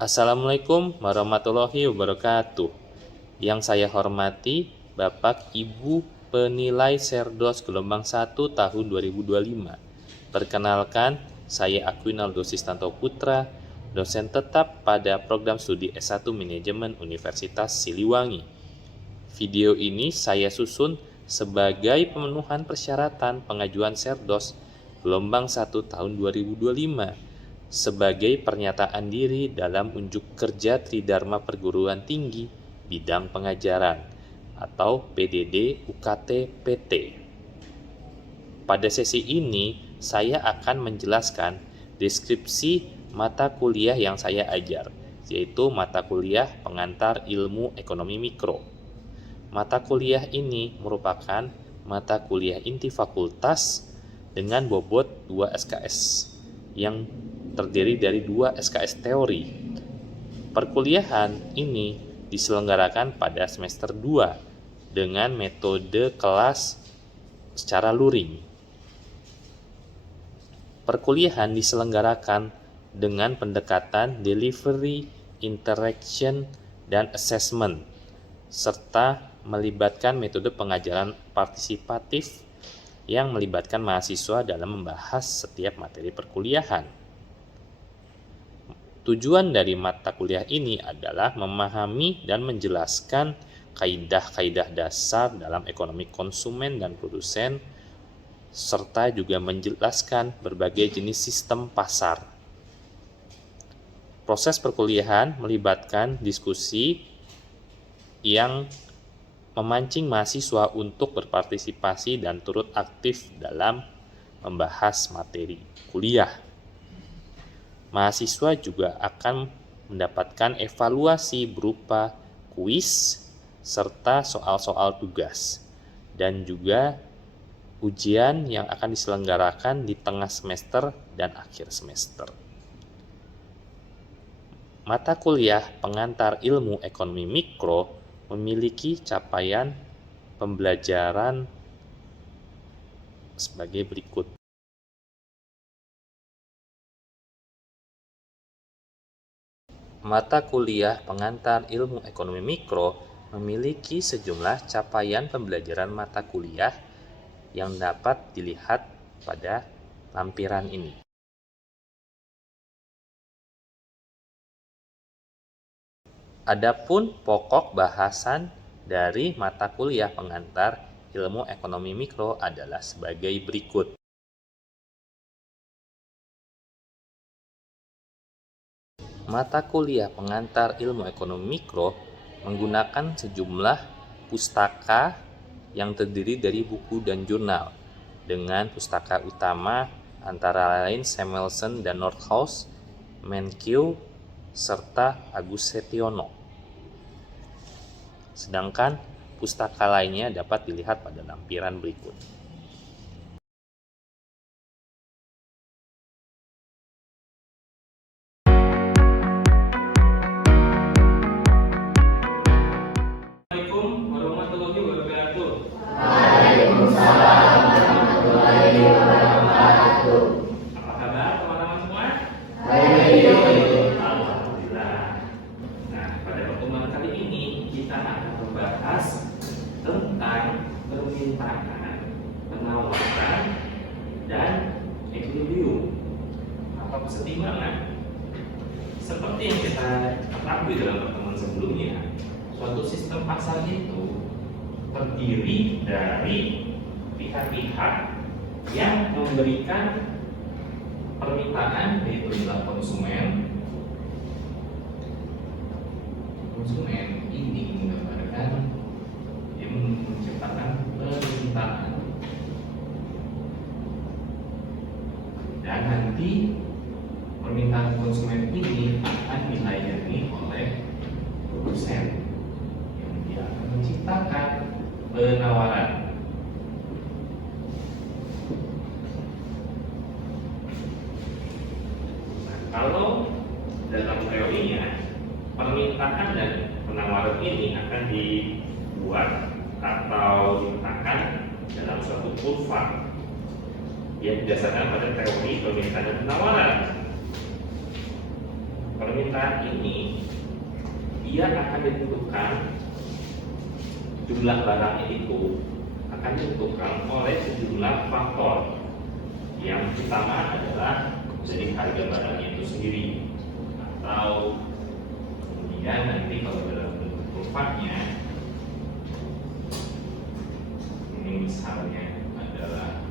Assalamualaikum warahmatullahi wabarakatuh. Yang saya hormati Bapak Ibu penilai Serdos gelombang 1 tahun 2025. Perkenalkan, saya Aquinaldo Sistanto Putra, dosen tetap pada program studi S1 Manajemen Universitas Siliwangi. Video ini saya susun sebagai pemenuhan persyaratan pengajuan Serdos gelombang 1 tahun 2025 sebagai pernyataan diri dalam unjuk kerja Tridharma Perguruan Tinggi bidang pengajaran atau PDD UKT PT. Pada sesi ini, saya akan menjelaskan deskripsi mata kuliah yang saya ajar, yaitu mata kuliah pengantar ilmu ekonomi mikro. Mata kuliah ini merupakan mata kuliah inti fakultas dengan bobot 2 SKS yang terdiri dari 2 SKS teori. Perkuliahan ini diselenggarakan pada semester 2 dengan metode kelas secara luring. Perkuliahan diselenggarakan dengan pendekatan delivery, interaction, dan assessment, serta melibatkan metode pengajaran partisipatif yang melibatkan mahasiswa dalam membahas setiap materi perkuliahan. Tujuan dari mata kuliah ini adalah memahami dan menjelaskan kaidah-kaidah dasar dalam ekonomi konsumen dan produsen, serta juga menjelaskan berbagai jenis sistem pasar. Proses perkuliahan melibatkan diskusi yang memancing mahasiswa untuk berpartisipasi dan turut aktif dalam membahas materi kuliah. Mahasiswa juga akan mendapatkan evaluasi berupa kuis serta soal-soal tugas, dan juga ujian yang akan diselenggarakan di tengah semester dan akhir semester. Mata kuliah pengantar ilmu ekonomi mikro memiliki capaian pembelajaran sebagai berikut. Mata kuliah pengantar ilmu ekonomi mikro memiliki sejumlah capaian pembelajaran mata kuliah yang dapat dilihat pada lampiran ini. Adapun pokok bahasan dari mata kuliah pengantar ilmu ekonomi mikro adalah sebagai berikut. Mata kuliah pengantar ilmu ekonomi mikro menggunakan sejumlah pustaka yang terdiri dari buku dan jurnal, dengan pustaka utama antara lain Samuelson dan Nordhaus, Mankiw, serta Agus Setiono. Sedangkan pustaka lainnya dapat dilihat pada lampiran berikut. Apa kabar teman-teman semua? Baik. Alhamdulillah. Nah, pada pertemuan kali ini kita akan membahas tentang permintaan, penawaran, dan equilibrium atau kesetimbangan. Seperti yang kita ketahui dalam pertemuan sebelumnya, suatu sistem pasar itu terdiri dari pihak-pihak yang memberikan permintaan, yaitu adalah konsumen ini menggambarkan yang menciptakan permintaan, dan nanti permintaan konsumen ini akan dilayani oleh produsen yang dia akan menciptakan penawaran. Kalau dalam teorinya, permintaan dan penawaran ini akan dibuat atau diletakkan dalam suatu kurva yang berdasarkan pada teori permintaan dan penawaran. permintaan ini dia akan ditentukan, jumlah barangnya itu akan ditentukan oleh sejumlah faktor. Yang pertama adalah jadi harga barangnya itu sendiri, atau kemudian nanti kalau dalam bentuk kurvanya ini misalnya adalah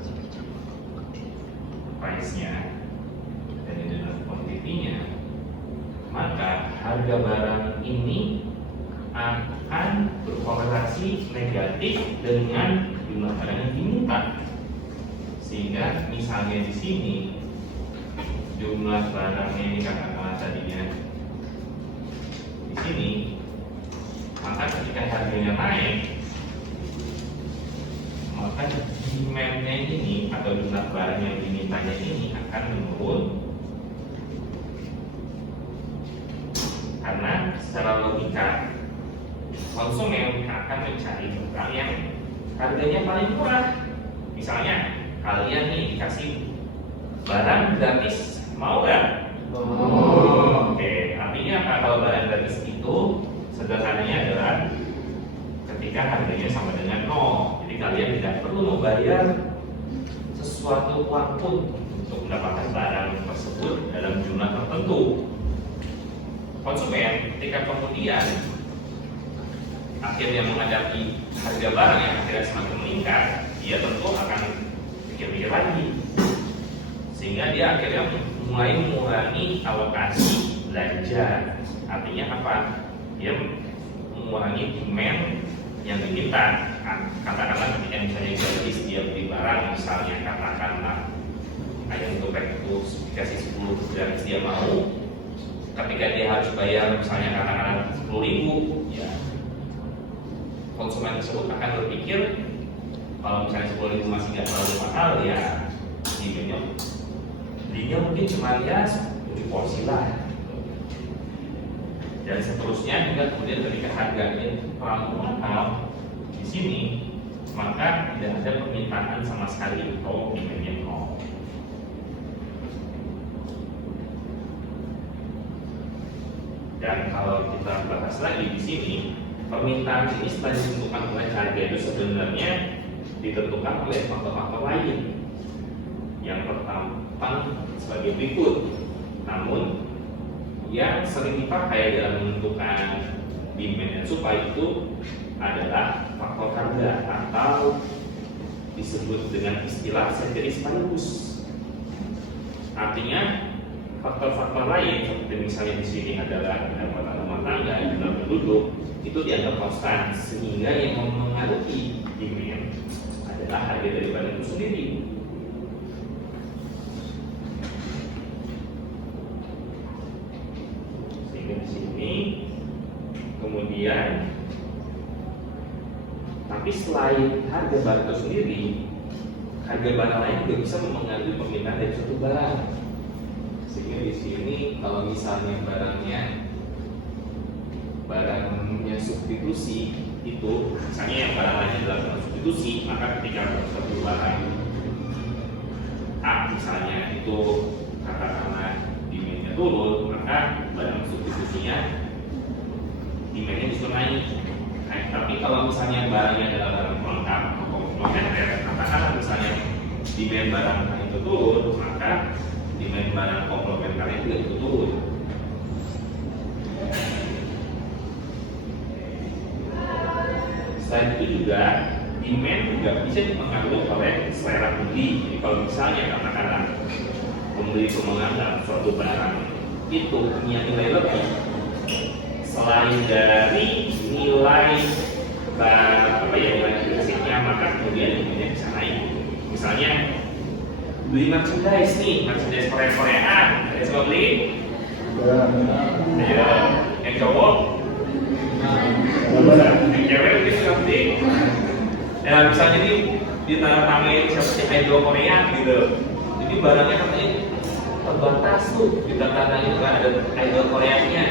price-nya dan ini adalah quantity-nya, maka harga barang ini akan berkorelasi negatif dengan jumlah barang yang diminta. Sehingga misalnya di sini jumlah barangnya ini katakanlah tadinya di sini, maka ketika harganya naik, maka demand-nya ini atau jumlah barang yang dimintanya ini akan menurun. Karena secara logika konsumen akan mencari barang yang harganya paling murah. Misalnya kalian nih dikasih barang gratis, mau nggak? Oke, artinya apa kalau barang gratis itu? Sederhananya adalah ketika harganya sama dengan 0. Jadi kalian tidak perlu membayar sesuatu uang pun untuk mendapatkan barang tersebut dalam jumlah tertentu. Konsumen ketika kemudian akhirnya menghadapi harga barang yang akhirnya semakin meningkat, dia tentu akan pikir-pikir lagi, sehingga dia akhirnya mulai mengurangi alokasi belanja. Artinya apa? Dia mengurangi demand yang diminta. Katakanlah ketika misalnya gratis dia beli barang, misalnya katakanlah ayam geprek itu dikasih 10 gratis dia mau, ketika dia harus bayar misalnya katakanlah 10.000, ya konsumen tersebut akan berpikir kalau misalnya 10.000 masih nggak terlalu mahal, ya belinya mungkin cuma ya 7 porsi lah, dan seterusnya. Juga kemudian ketika harganya terlalu mahal di sini, maka tidak ada permintaan sama sekali atau demand-nya nol. Dan kalau kita bahas lagi di sini, permintaan ini setelah ditentukan oleh harga itu sebenarnya ditentukan oleh faktor-faktor lain. Yang pertama sebagai berikut. Namun yang sering dipakai dalam menentukan demand dan supply itu adalah faktor harga, atau disebut dengan istilah ceteris paribus. Artinya faktor-faktor lain seperti misalnya di sini adalah pendapatan rumah tangga, jumlah penduduk, itu dianggap konstan, sehingga yang mempengaruhi demand adalah harga dari barang itu sendiri. Sehingga di sini kemudian, tapi selain harga barang itu sendiri, harga barang lain juga bisa mempengaruhi permintaan dari suatu barang. Sehingga di sini kalau misalnya barangnya substitusi itu, misalnya yang barang lainnya adalah substitusi, maka ketika satu barang A misalnya itu katakanlah demand-nya turun, maka barang substitusinya demand-nya bisa naik. Tapi kalau misalnya barangnya adalah barang pelengkap atau komplementer, katakanlah misalnya demand barang itu turun, maka demand barang komplementernya juga itu turun. Selain itu juga demand juga bisa dipengaruhi oleh selera pembeli. Jadi kalau misalnya katakanlah pembeli itu menganggap suatu barang itu punya nilai lebih, selain dari nilai nilai fisiknya, maka kemudian demandnya bisa naik. Misalnya beli merchandise Korea-Koreaan, ada coba beli? Ya, yang cowok? Yang cewek mungkin suka beli? Ya, misalnya di tangan seperti idol Korea gitu. Jadi barangnya katanya terbatas tuh, di tangan itu kan ada idol Koreanya.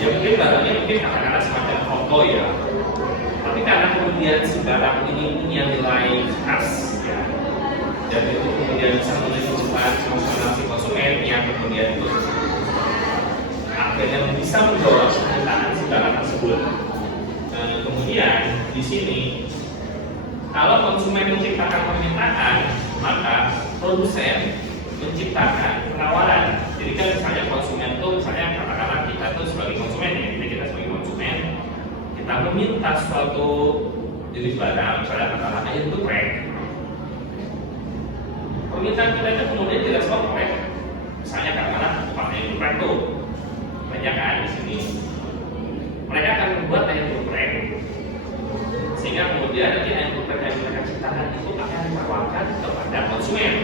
Ya mungkin barangnya katakanlah semacam foto ya. Tapi karena kemudian si barang ini punya nilai khas ya, dan itu kemudian bisa menunjukkan emosional si konsumen yang kemudian itu akhirnya bisa mendorong permintaan si barang tersebut. Kemudian di sini kalau konsumen menciptakan permintaan, maka produsen menciptakan penawaran. Jadi kan misalnya konsumen itu, misalnya katakanlah kita tuh sebagai konsumen ya, jadi kita sebagai konsumen kita meminta suatu jenis barang, misalnya katakanlah ayam geprek. Permintaan kita itu kemudian direspon oleh, misalnya katakanlah tukang ayam geprek tuh banyak kan di sini. Mereka akan membuat ayam geprek, sehingga kemudian nanti ayam geprek yang mereka ciptakan itu akan ditawarkan kepada konsumen.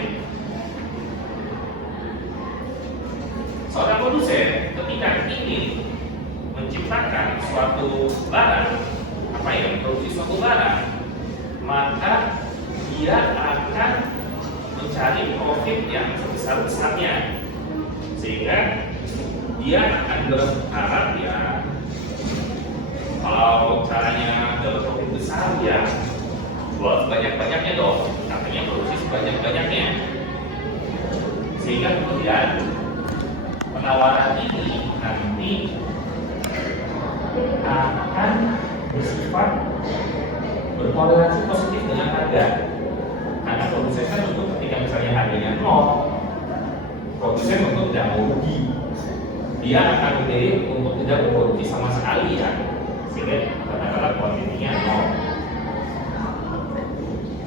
Seorang produsen ketika ingin menciptakan suatu barang, memproduksi suatu barang, maka dia akan mencari profit yang sebesar-besarnya, sehingga dia akan berharap ya kalau caranya dapat profit besar ya jual sebanyak-banyaknya dong, artinya produksi sebanyak-banyaknya, sehingga kemudian penawaran ini nanti akan bersifat berkorelasi positif dengan harga. Karena produsen kan tentu ketika misalnya harganya 0, produsen tentu tidak mau rugi, dia akan memilih untuk tidak memproduksi sama sekali ya, sehingga katakanlah kuantitinya 0.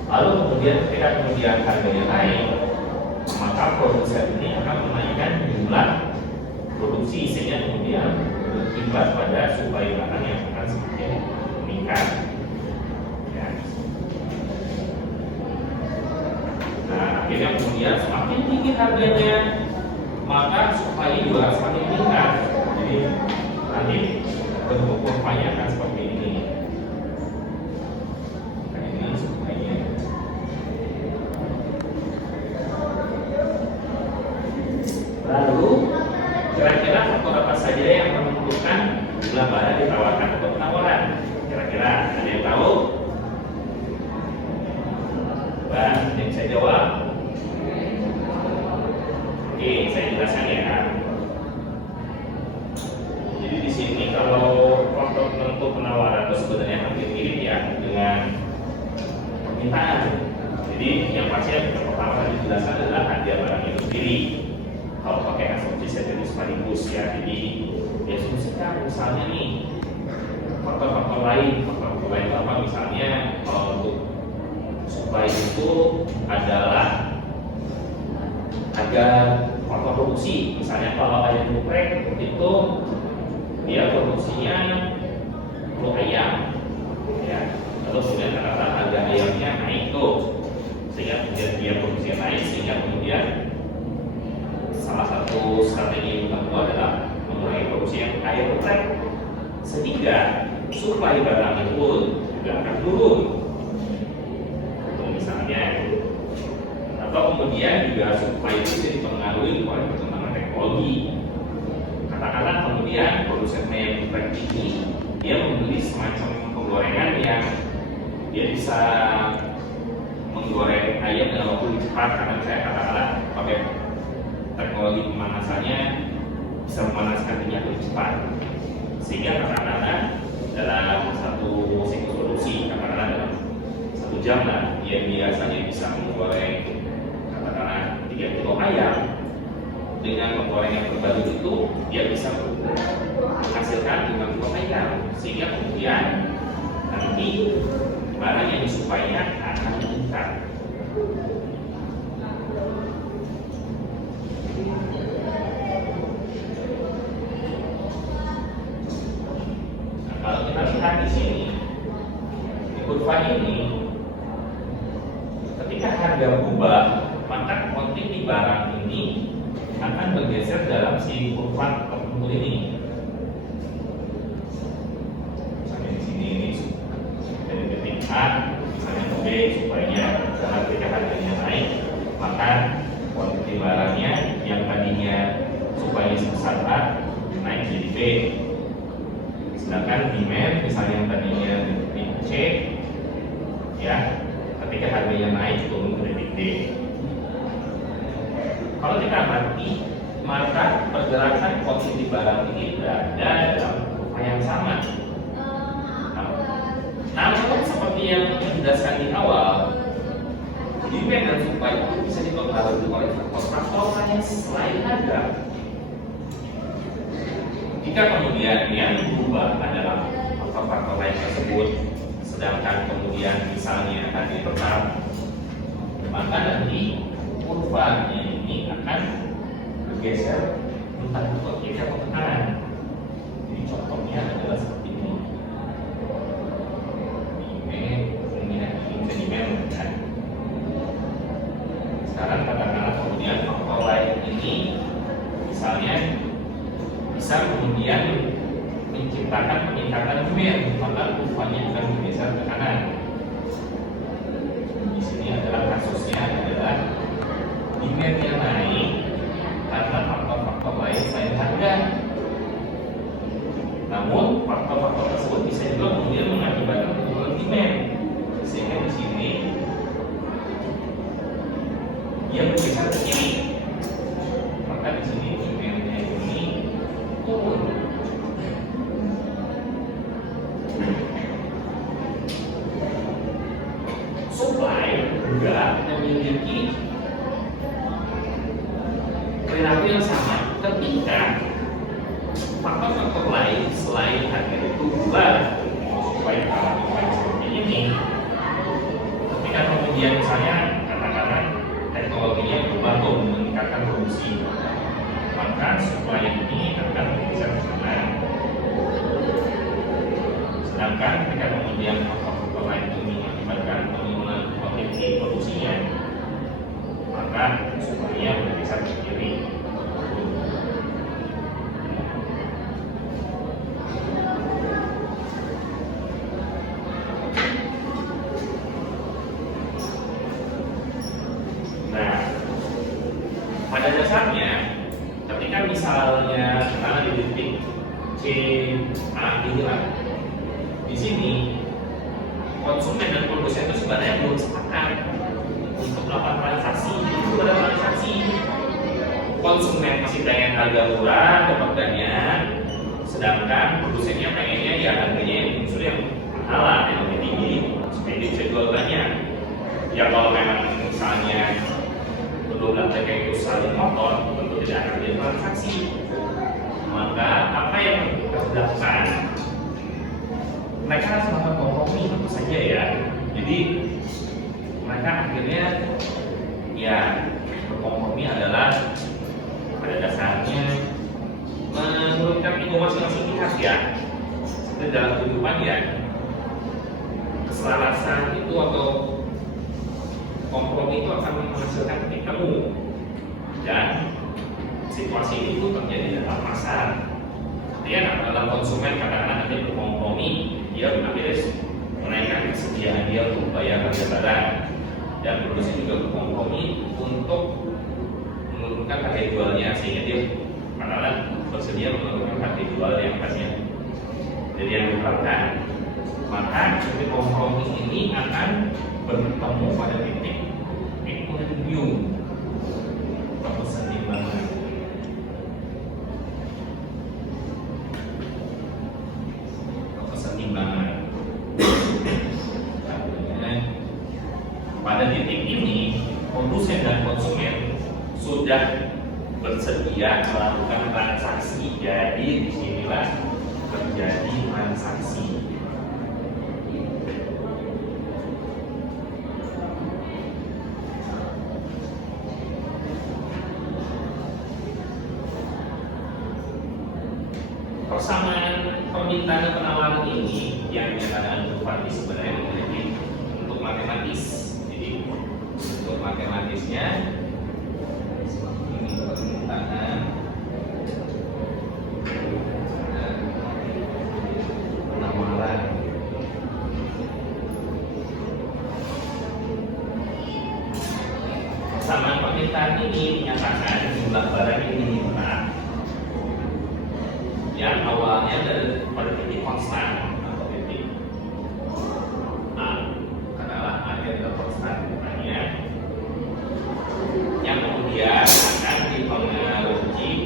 Lalu kemudian ketika harganya naik, maka produsen ini akan menaikkan jumlah produksi, sehingga kemudian berimbas pada suplai barang yang akan semakin meningkat. Ya. Nah, akhirnya kemudian semakin tinggi harganya, maka suplai juga semakin meningkat. Jadi nanti bentuk kurvanya akan seperti ini. Nah, ini suplainya. Lalu kira-kira faktor apa saja yang menentukan jumlah barang ditawarkan atau penawaran? Kira-kira ada yang tahu? Bang, yang saya jawab. Oke, saya jelaskan ya. Jadi di sini kalau faktor penentu penawaran itu sebenarnya hampir mirip ya dengan permintaan. Jadi yang pasti yang pertama tadi dijelaskan adalah harga barang itu sendiri. Kalau pakai asumsi sejenis sekaligus ya, jadi diasumsikan misalnya nih faktor-faktor lain apa misalnya kalau untuk supply itu adalah harga faktor produksi. Misalnya kalau ayam geprek itu dia produksinya 10 ayam ya, lalu kemudian ternyata harga ayamnya naik tuh, sehingga kemudian dia produksinya naik, sehingga kemudian salah satu strategi yang dilakukan adalah mengurangi produksi yang ayam geprek, sehingga suplai barang itu juga akan turun. Itu misalnya. Atau kemudian juga suplai itu jadi dipengaruhi oleh perkembangan teknologi. Katakanlah kemudian produsen ayam geprek ini dia membeli semacam penggorengan yang dia bisa menggoreng ayam dalam waktu lebih cepat, karena saya katakanlah pakai teknologi pemanasannya bisa memanaskan minyak lebih cepat, sehingga katakanlah dalam satu siklus produksi, katakanlah dalam 1 jam lah, dia biasanya bisa menggoreng katakanlah 3 kilo ayam. Dengan menggoreng yang terbaru itu dia bisa menghasilkan 5 kilo ayam, sehingga kemudian nanti barang yang disuplainya akan meningkat. Kalau kita lihat di sini, di kurva ini, ketika harga berubah, maka kuantiti barang ini akan bergeser dalam si kurva tertentu ini. Misalnya di sini ini dari titik A, misalnya ke B, supaya ketika harganya naik, maka kuantiti barangnya yang tadinya supaya sebesar A naik jadi B. Sedangkan demand misalnya yang tadinya di C ya, ketika harganya naik turun ke titik D. Kalau kita amati maka pergerakan posisi barang ini berada dalam kurva yang sama. Namun seperti yang dijelaskan di awal, demand dan supply itu bisa dipengaruhi oleh faktor-faktor lain selain harga. Jika kemudian yang berubah adalah faktor-faktor lain tersebut, sedangkan kemudian misalnya harga tetap, maka nanti kurvanya ini akan bergeser entah itu ke kiri atau ke kanan. Jadi contohnya adalah seperti ini. Sekarang katakanlah kemudian faktor lain ini misalnya bisa kemudian menciptakan peningkatan demand, maka kurvanya akan bergeser ke kanan. Di sini adalah kasusnya adalah demand yang naik karena faktor-faktor lain selain harga. Namun faktor-faktor tersebut bisa juga kemudian mengakibatkan penurunan demand, sehingga di sini dia bergeser ke kiri. Maka di sini demand-nya ini turun. Supply juga memiliki perilaku yang sama ketika faktor-faktor lain selain harga itu berubah supaya alami seperti ini. Ketika kemudian misalnya katakanlah teknologinya berubah untuk meningkatkan produksi, maka supply ini akan bisa berjalan. Sedangkan ketika kemudian faktor-faktor lain ini mengakibatkan penurunan potensi produksinya, maka supply-nya bisa ke kiri. Nah, pada dasarnya ketika misalnya karena di titik C A inilah, di sini konsumen dan produsen itu sebenarnya belum sepakat untuk melakukan transaksi. Itu pada transaksi konsumen masih pengen harga murah dapat banyak, sedangkan produsennya pengennya ya harganya yang unsur yang mahal, yang lebih tinggi supaya dia bisa jual banyak. Ya kalau memang misalnya kedua mereka itu saling motor, tentu tidak akan ada transaksi. Maka apa yang harus dilakukan? Mereka harus melakukan kompromi tentu saja ya. Jadi mereka akhirnya ya berkompromi adalah pada dasarnya menurunkan ego masing-masing pihak ya. Seperti dalam kehidupan ya, keselarasan itu atau kompromi itu akan menghasilkan titik temu, dan situasi itu terjadi dalam pasar. Dia dalam konsumen katakanlah dia berkompromi, dia akhirnya menaikkan kesediaan dia untuk bayar harga barang, dan produsen juga berkompromi untuk menurunkan harga jualnya sehingga dia katakanlah bersedia menurunkan harga jual yang pasnya jadi yang diharapkan. Maka titik kompromi ini akan bertemu pada titik equilibrium atau keseimbangan. Pada titik ini produsen dan konsumen sudah bersedia melakukan transaksi. Jadi disinilah terjadi transaksi. Persamaan permintaan dan penawaran ini yang dinyatakan Dufati sebenarnya memiliki bentuk matematis. Jadi untuk matematisnya ini permintaan penawaran. Persamaan permintaan ini dinyatakan jumlah barang yang diminta yang awalnya dari pada titik konstan atau titik A, katakanlah A adalah konstan yang kemudian akan dipengaruhi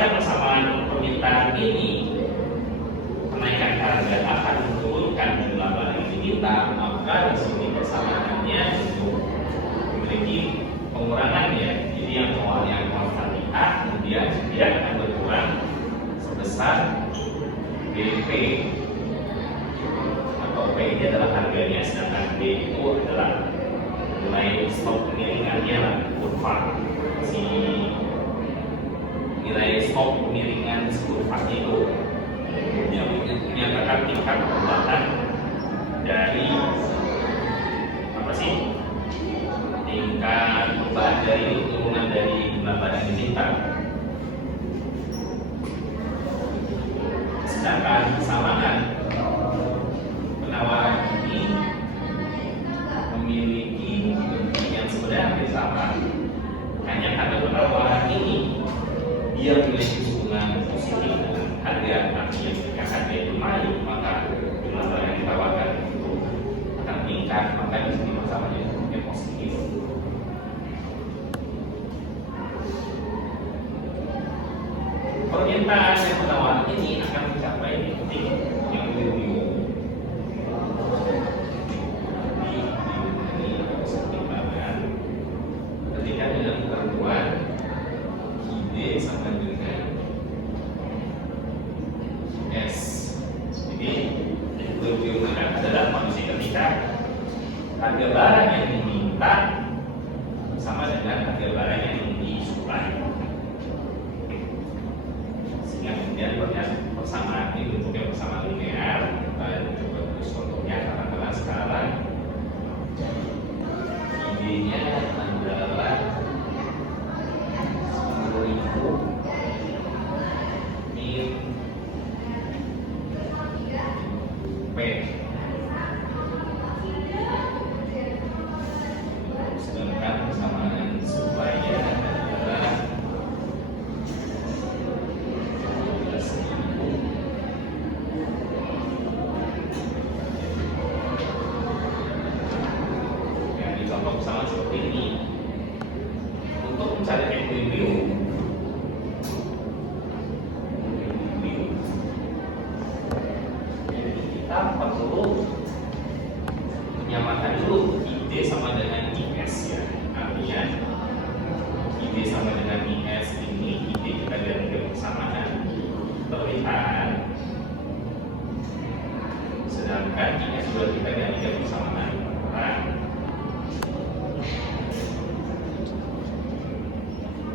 misalkan persamaan permintaan ini kenaikan harga akan menurunkan jumlah barang yang diminta, maka di sini persamaannya memiliki pengurangan ya. Jadi yang awalnya konstan A, kemudian dia akan berkurang sebesar BP, atau P ini adalah harganya, sedangkan D itu adalah nilai stok pemiringannya lah, kurva. Si nilai stok pemiringan kurvanya itu yang menyatakan tingkat perubahan dari apa sih? Tingkat perubahan dari turunan dari jumlah barang yang diminta. Sedangkan persamaan penawaran ini memiliki bentuk yang sebenarnya sama, hanya karena penawaran ini dia memiliki hubungan positif dengan harga, artinya jika harga itu naik maka jumlah barang yang ditawarkan itu akan meningkat, maka di sini masalahnya yang positif. Permintaan dan penawaran ini akan mencapai titik yang lebih ketika dengan perempuan ide sama dengan S. Jadi equilibrium adalah kondisi ketika harga barang yang diminta sama dengan harga barang yang disuplai. Sehingga kemudian persamaan ini bentuknya persamaan linear. Kita coba terus contohnya, katakanlah sekarang idenya adalah 10.000 min P. Sedangkan persamaan supply-nya adalah 12.000. Yang dicontoh sama seperti ini. Untuk mencari equilibrium, kita perlu menyamakan dulu ID sama dengan IS ya. Artinya ID sama dengan IS ini, ID kita dari persamaan permintaan, sedangkan IS sudah kita dari persamaan penawaran.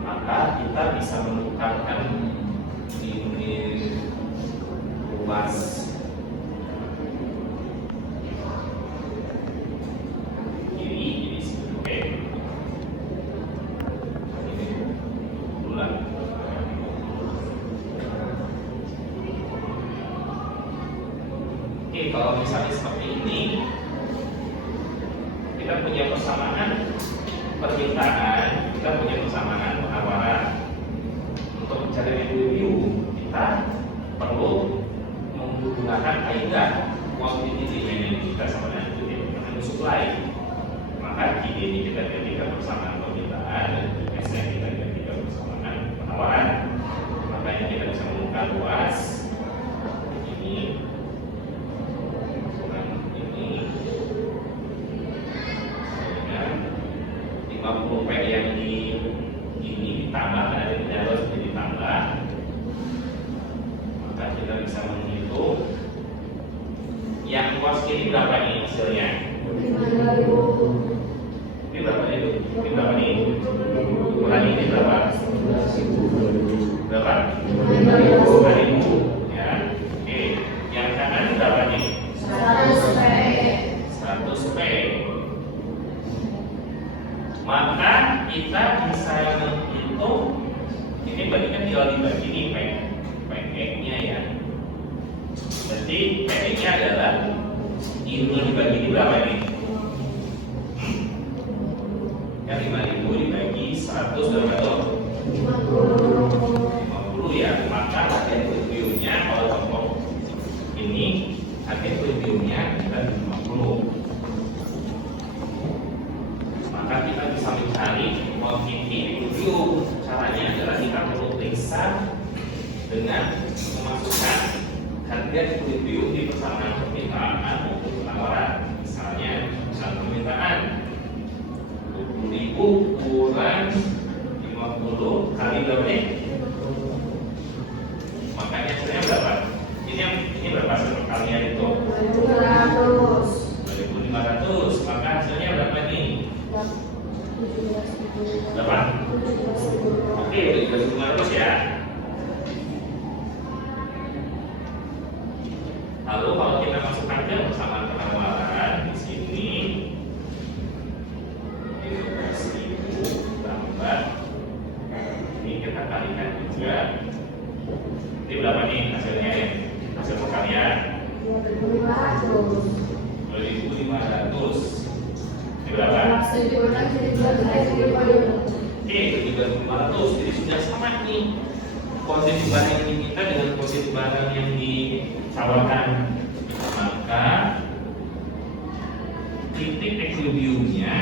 Maka kita bisa menukarkan ini luas kiri jadi sini P, ini bulan. Oke, kalau misalnya seperti ini, kita punya persamaan permintaan, kita punya persamaan penawaran. Untuk mencari equilibrium, kita perlu menggunakan kaidah quantity demand kita sama dengan demand supply. Maka ID ini kita jadikan persamaan permintaan dan IS nya kita jadikan persamaan penawaran. Makanya kita bisa menemukan luas ini dengan ini dengan 50 P yang di ini ditambah, ada di dalam sudah ditambah, maka kita bisa menghitung yang luas ini berapa nih hasilnya? Ini berapa itu? Ini berapa nih? Ukuran ini berapa? Berapa? 5.000 ya. Oke, yang kanan berapa nih? 100 P. Maka kita bisa menghitung ini bagikan tinggal dibagi nih PE-nya ya. Jadi PE-nya adalah ini dibagi di berapa nih? Ya 5.000 dibagi 100 berapa tuh? 50 ya. Maka harga equilibriumnya kalau contoh ini harga equilibriumnya kita 50. Maka kita bisa mencari quantity equilibrium. Caranya adalah kita perlu periksa dengan memasukkan harga ekuilibrium di persamaan permintaan maupun penawaran. Misalnya, permintaan 20.000 kurang 50 kali berapa nih? Makanya hasilnya berapa? Ini berapa hasil perkalian itu? 2.500. Maka hasilnya berapa nih? Berapa? Oke, 2.500 ya. Lalu kalau kita masukkan ke persamaan penawaran di sini 15.000 tambah ini kita kalikan juga. Ini berapa nih hasilnya ya? Hasil perkalian 2.500. Ini berapa? Oke, 2.500. Jadi sudah sama nih kuantiti barang yang diminta dengan kuantiti barang yang ditawarkan. Maka titik ekuilibriumnya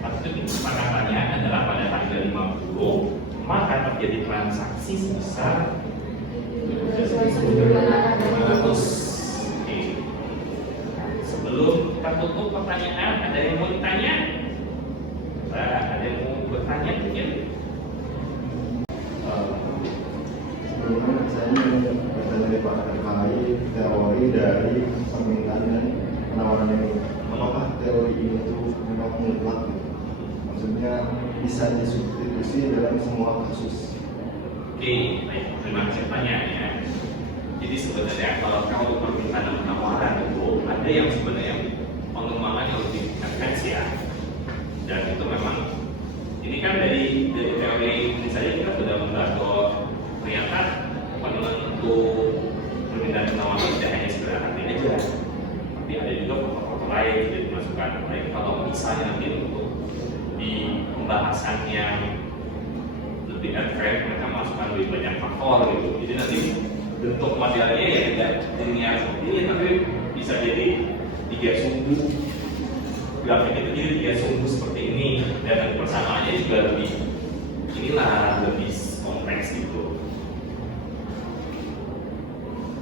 atau titik kesepakatannya adalah pada harga 50, maka terjadi transaksi sebesar 500. Oke. Sebelum kita tutup pertanyaan, ada yang mau ditanya? Nah, ada yang mau bertanya mungkin? Sebelumnya saya ingin bertanya dari Pak terkait teori dari permintaan dan penawaran ini. Apakah teori ini itu memang mutlak? Maksudnya bisa disubstitusi dalam semua kasus? Oke, baik. Terima kasih pertanyaannya. Jadi sebenarnya kalau permintaan dan penawaran itu ada yang sebenarnya pengembangan yang lebih advance ya. Dan itu memang ini kan dari teori ini saja kita sudah membahas bahwa ternyata penilaian untuk permintaan penawaran tidak hanya sekedar harganya aja, tapi ada juga faktor-faktor lain yang dimasukkan. Baik kalau misalnya nanti untuk di pembahasan yang lebih advance mereka masukkan lebih banyak faktor gitu. Jadi nanti bentuk materialnya ya tidak linear seperti ini, tapi bisa jadi 3 sumbu grafik itu jadi 3 sumbu seperti ini, dan persamaannya juga lebih lebih kompleks gitu.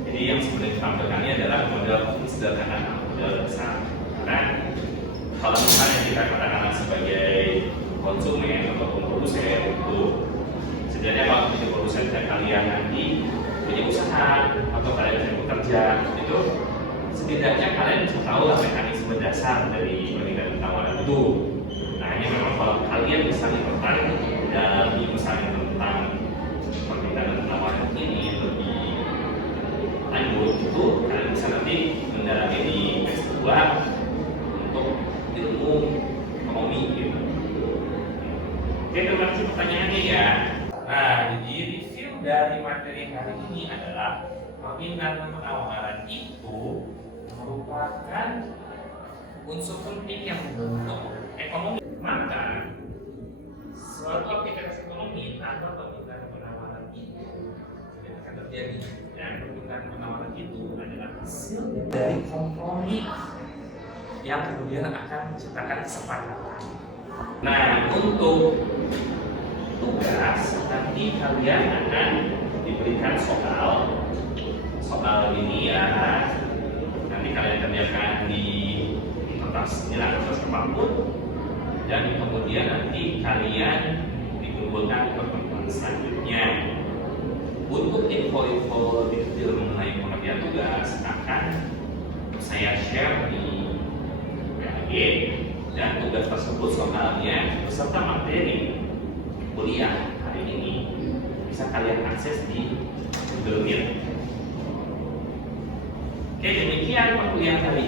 Jadi yang sebenarnya ditampilkannya adalah model sederhana, model besar. Karena kalau misalnya kita katakan sebagai konsumen ataupun produsen itu sebenarnya kalau menjadi produsen dan kalian nanti punya usaha atau kalian punya bekerja itu setidaknya kalian bisa tahu lah mekanisme dasar dari permintaan penawaran itu. Nah hanya memang kalau kalian misalnya tertarik dalam misalnya tentang permintaan penawaran ini lebih lanjut itu kalian bisa nanti mendalami di S2 untuk ilmu ekonomi gitu. Oke, terima kasih pertanyaannya ya. Nah, jadi review dari materi hari ini adalah permintaan dan penawaran itu merupakan unsur penting yang untuk ekonomi. Maka suatu aktivitas ekonomi tanpa permintaan dan penawaran itu tidak akan terjadi. Dan permintaan dan penawaran itu adalah hasil dari kompromi yang kemudian akan menciptakan kesepakatan. Nah, untuk tugas nanti kalian akan diberikan soal ini ya. Nanti kalian kerjakan di kertas apapun, dan kemudian nanti kalian dikumpulkan ke pertemuan selanjutnya. Untuk info-info detail mengenai pengerjaan tugas akan saya share di PAG, dan tugas tersebut soalnya beserta materi kuliah hari ini bisa kalian akses di Google Meet. Oke, demikian kuliah hari